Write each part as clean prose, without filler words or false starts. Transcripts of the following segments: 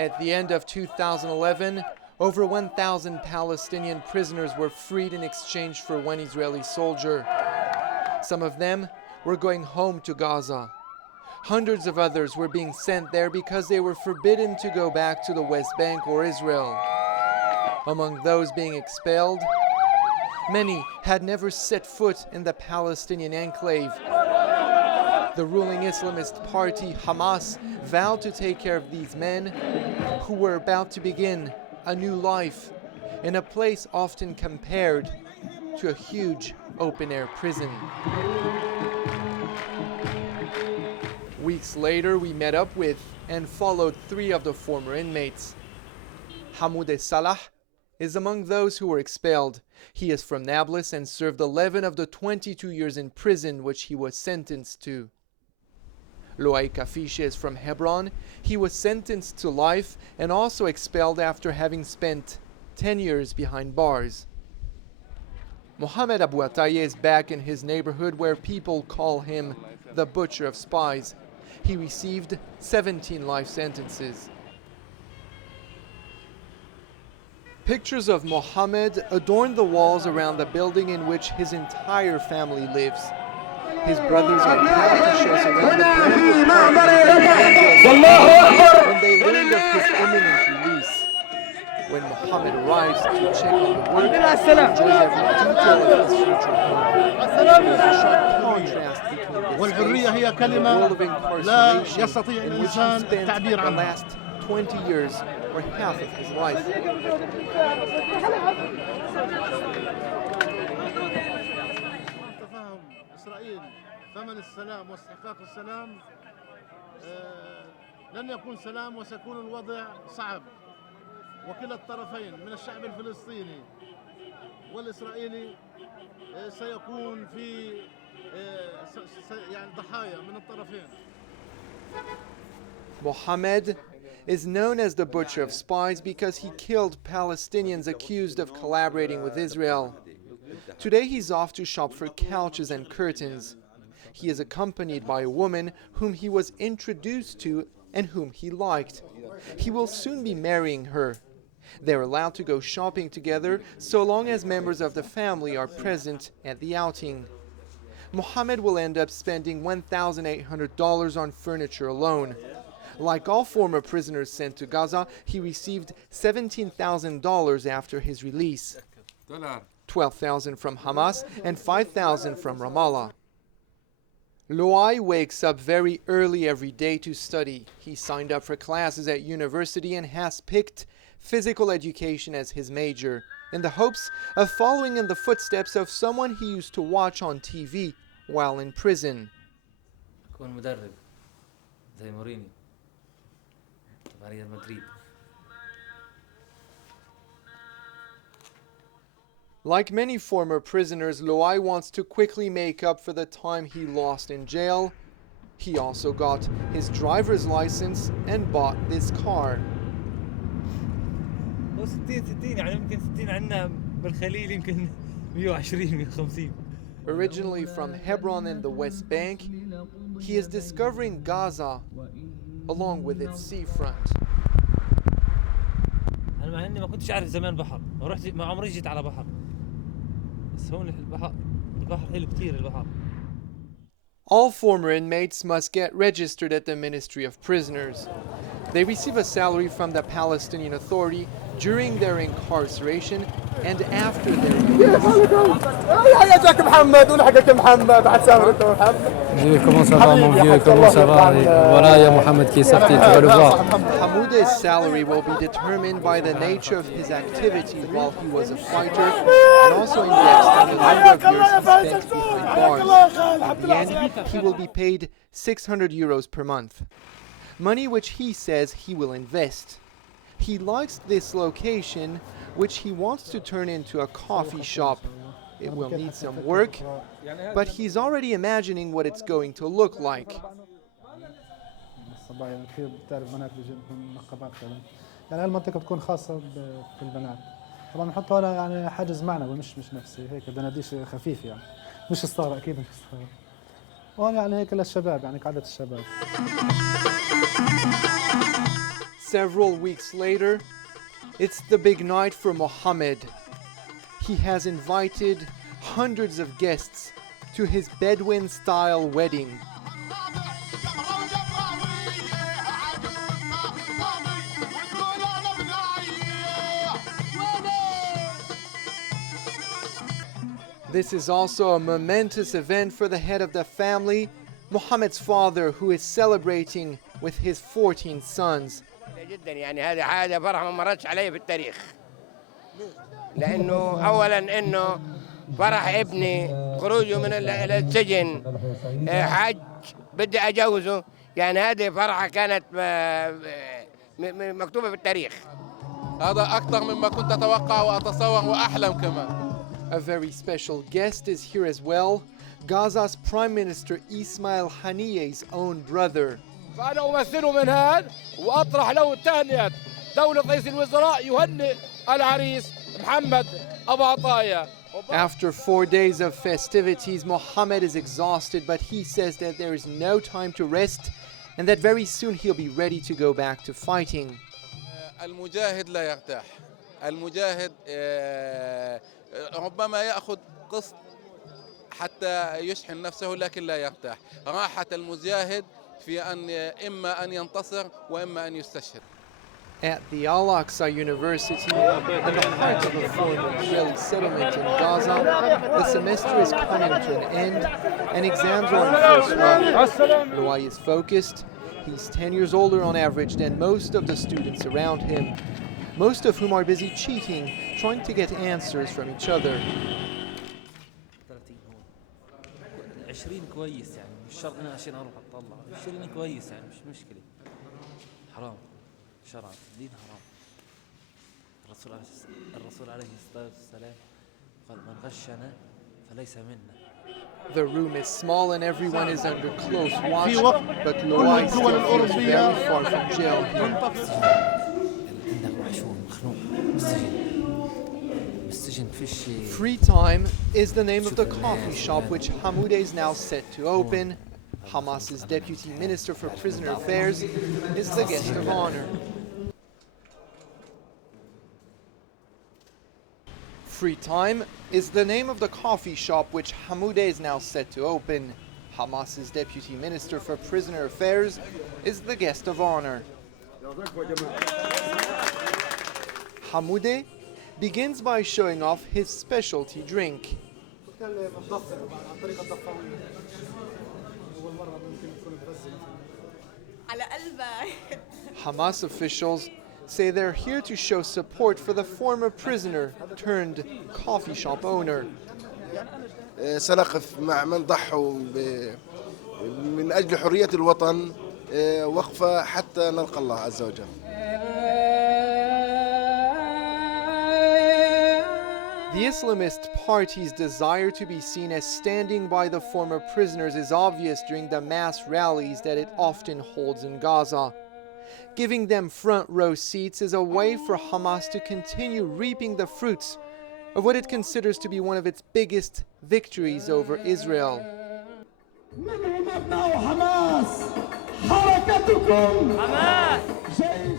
At the end of 2011, over 1,000 Palestinian prisoners were freed in exchange for one Israeli soldier. Some of them were going home to Gaza. Hundreds of others were being sent there because they were forbidden to go back to the West Bank or Israel. Among those being expelled, many had never set foot in the Palestinian enclave. The ruling Islamist party, Hamas, vowed to take care of these men who were about to begin a new life in a place often compared to a huge open-air prison. Weeks later, we met up with and followed 3 of the former inmates. Hamoud Salah is among those who were expelled. He is from Nablus and served 11 of the 22 years in prison which he was sentenced to. Loai Kafish is from Hebron. He was sentenced to life and also expelled after having spent 10 years behind bars. Mohamed Abu Ataye is back in his neighborhood where people call him the butcher of spies. He received 17 life sentences. Pictures of Mohammed adorn the walls around the building in which his entire family lives. His brothers are proud to show us around the when they learned of his imminent release. When Mohammed arrives to check on the work, he enjoys every detail of his future home. There's a sharp contrast between this space and the world of incarceration in which he spent the last 20 years or half of his life. ثمن السلام واستحقاق السلام لن يكون سلام وسيكون الوضع صعب وكلا الطرفين من الشعب الفلسطيني والإسرائيلي سيكون في يعني ضحايا من الطرفين. Mohammed is known as the butcher of spies because he killed Palestinians accused of collaborating with Israel. Today he's off to shop for couches and curtains. He is accompanied by a woman whom he was introduced to and whom he liked. He will soon be marrying her. They're allowed to go shopping together so long as members of the family are present at the outing. Mohammed will end up spending $1,800 on furniture alone. Like all former prisoners sent to Gaza, he received $17,000 after his release, $12,000 from Hamas and $5,000 from Ramallah. Loai wakes up very early every day to study. He signed up for classes at university and has picked physical education as his major, in the hopes of following in the footsteps of someone he used to watch on TV while in prison. Like many former prisoners, Loai wants to quickly make up for the time he lost in jail. He also got his driver's license and bought this car. Originally from Hebron in the West Bank, he is discovering Gaza along with its seafront. All former inmates must get registered at the Ministry of Prisoners. They receive a salary from the Palestinian Authority during their incarceration and after their release. Hamoud's salary will be determined by the nature of his activity while he was a fighter and also indexed on the number of years he spent behind bars. At the end, he will be paid €600 per month. Money which he says he will invest. He likes this location, which he wants to turn into a coffee shop. It will need some work, but he's already imagining what it's going to look like. يعني المنطقة بتكون خاصة بالبنات. طبعا بنحط هنا يعني حاجز معنوي مش نفسي هيك بناديش خفيف يعني. مش ستار أكيد مش ستار. وهون يعني هيك للشباب يعني قعدة الشباب. Several weeks later, it's the big night for Mohammed. He has invited hundreds of guests to his Bedouin-style wedding. This is also a momentous event for the head of the family, Mohammed's father, who is celebrating with his 14 sons. جدا يعني هذه حاجة فرحة ما مرتش علي في التاريخ لأنه أولا إنه فرح ابني خروجه من السجن حج بدي أجوزه يعني هذه فرحة كانت مكتوبة في التاريخ. هذا أكثر مما كنت أتوقع وأتصور وأحلم كمان. A very special guest is here as well, Gaza's Prime Minister Ismail Haniyeh's own brother. فأنا أمثله من هان وأطرح له تهنئة دولة رئيس الوزراء يهنئ العريس محمد أبو عطايا. After 4 days of festivities, Mohammed is exhausted, but he says that there is no time to rest and that very soon he'll be ready to go back to fighting. المجاهد لا يرتاح. المجاهد ربما يأخذ قسط حتى يشحن نفسه لكن لا يرتاح. راحة المجاهد في أن إما أن ينتصر وإما أن يستشهد. At the Al-Aqsa University, in the heart of a former Israeli settlement in Gaza, the semester is coming to an end and exams are in full swing. Loai is focused. He's 10 years older on average than most of the students around him, most of whom are busy cheating, trying to get answers from each other. 20 كويس يعني مش شرط انا عشان اروح اطلع 20 كويس يعني مش مشكله حرام شرعا الدين حرام الرسول عليه الصلاه والسلام قال من غشنا فليس منا. The room is small and everyone is under close watch, but Loai still feels very far from jail here. عندك محشور مخنوق بالسجن فيش. Free Time is the name of the coffee shop which Hamoudeh is now set to open. Hamas's deputy minister for prisoner affairs is the guest of honor. Free Time is the name of the coffee shop which Hamoudeh is now set to open. Hamas's deputy minister for prisoner affairs is the guest of honor. Hamoudeh begins by showing off his specialty drink. Hamas officials say they're here to show support for the former prisoner turned coffee shop owner. سنقف مع من ضحوا من أجل حرية الوطن وقفة حتى نلقى الله عز وجل. The Islamist party's desire to be seen as standing by the former prisoners is obvious during the mass rallies that it often holds in Gaza. Giving them front row seats is a way for Hamas to continue reaping the fruits of what it considers to be one of its biggest victories over Israel.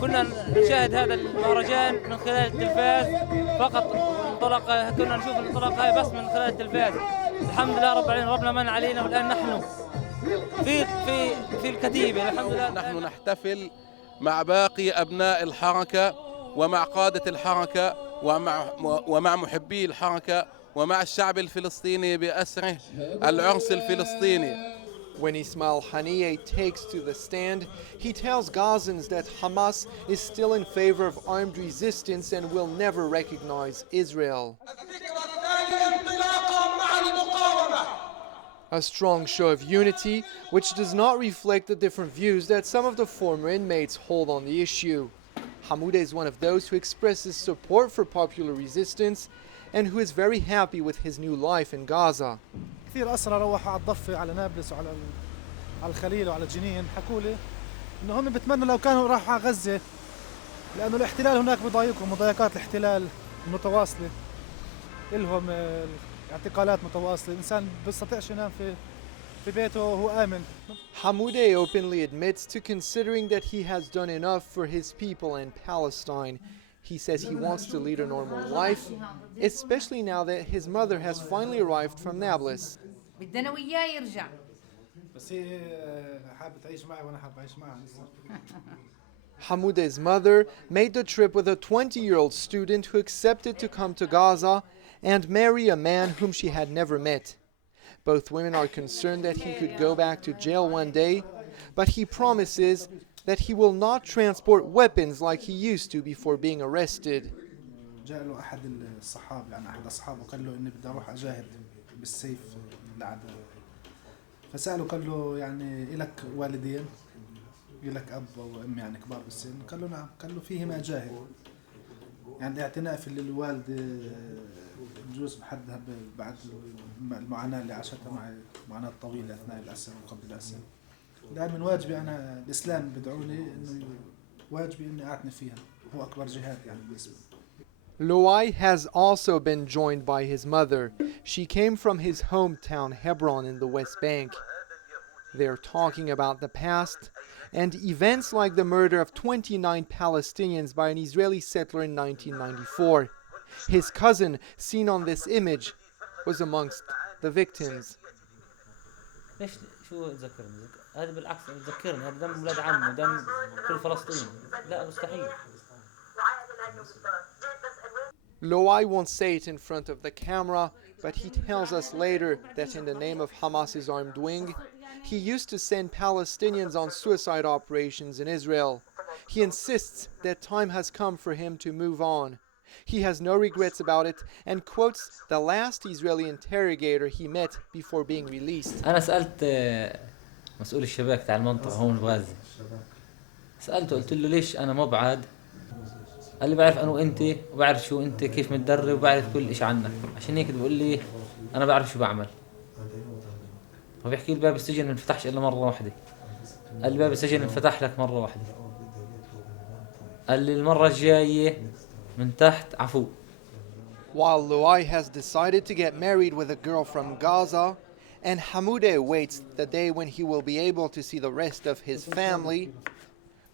كنا نشاهد هذا المهرجان من خلال التلفاز فقط كنا نشوف الانطلاقة هاي بس من خلال التلفاز. الحمد لله رب العالمين ربنا من علينا والآن نحن في الكتيبة الحمد لله. نحن نحتفل مع باقي أبناء الحركة ومع قادة الحركة ومع محبي الحركة ومع الشعب الفلسطيني بأسره العرس الفلسطيني. When Ismail Haniyeh takes to the stand, he tells Gazans that Hamas is still in favor of armed resistance and will never recognize Israel. A strong show of unity, which does not reflect the different views that some of the former inmates hold on the issue. Hamoudeh is one of those who expresses support for popular resistance and who is very happy with his new life in Gaza. كثير أسرى روحوا على الضفة على نابلس وعلى الخليل وعلى جنين حكوا لي إنه هم بيتمنوا لو كانوا راحوا على غزة لأنه الاحتلال هناك بضايقهم مضايقات الاحتلال المتواصلة إلهم اعتقالات متواصلة الإنسان بيستطيعش ينام في في بيته وهو آمن. Hamoudeh openly admits to considering that he has done enough for his people in Palestine. He says he wants to lead a normal life, especially now that his mother has finally arrived from Nablus. بدنا وياه يرجع. بس هي حابة تعيش معي وأنا حابة أعيش معها. Hamoudeh's mother made the trip with a 20-year-old student who accepted to come to Gaza and marry a man whom she had never met. Both women are concerned that he could go back to jail one day, but he promises that he will not transport weapons like he used to before being arrested. جاء له أحد الصحابة يعني أحد أصحابه قال له إني بدي أروح أجاهد بالسيف للعدو. فسأله قال له يعني إلك والدين؟ إلك أب وأم يعني كبار بالسن؟ قال له نعم. قال له فيهما جاهد. يعني اعتناء في الوالد بجوز بحدها بعد المعاناة اللي عاشتها مع معاناة طويلة أثناء الأسر وقبل الأسر. لأن من واجبي أنا الإسلام بدعوني إنه واجبي إني أعتني فيها. هو أكبر جهاد يعني بالنسبة. Loai has also been joined by his mother. She came from his hometown Hebron in the West Bank. They're talking about the past and events like the murder of 29 Palestinians by an Israeli settler in 1994. His cousin, seen on this image, was amongst the victims. ليش شو تذكرني؟ هذا بالعكس بتذكرني هذا دم ولاد عمي دم كل فلسطين. لا مستحيل. Loai won't say it in front of the camera, but he tells us later that in the name of Hamas's armed wing, he used to send Palestinians on suicide operations in Israel. He insists that time has come for him to move on. He has no regrets about it and quotes the last Israeli interrogator he met before being released. أنا سألت مسؤول الشباك تاع المنطقة هون بغزة. سألته قلت له ليش أنا مبعد؟ قال لي بعرف أنا وأنت وبعرف شو أنت كيف متدرب وبعرف كل إشي عنك. عشان هيك بقول لي أنا بعرف شو بعمل. وبيحكي لي باب السجن ما انفتحش إلا مرة واحدة. قال لي باب السجن انفتح لك مرة واحدة. قال لي المرة الجاية من تحت عفو. While Loai has decided to get married with a girl from Gaza, and Hamoudeh waits the day when he will be able to see the rest of his family,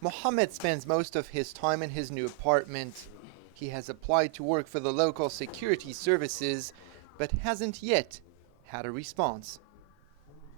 Mohammed spends most of his time in his new apartment. He has applied to work for the local security services, but hasn't yet had a response.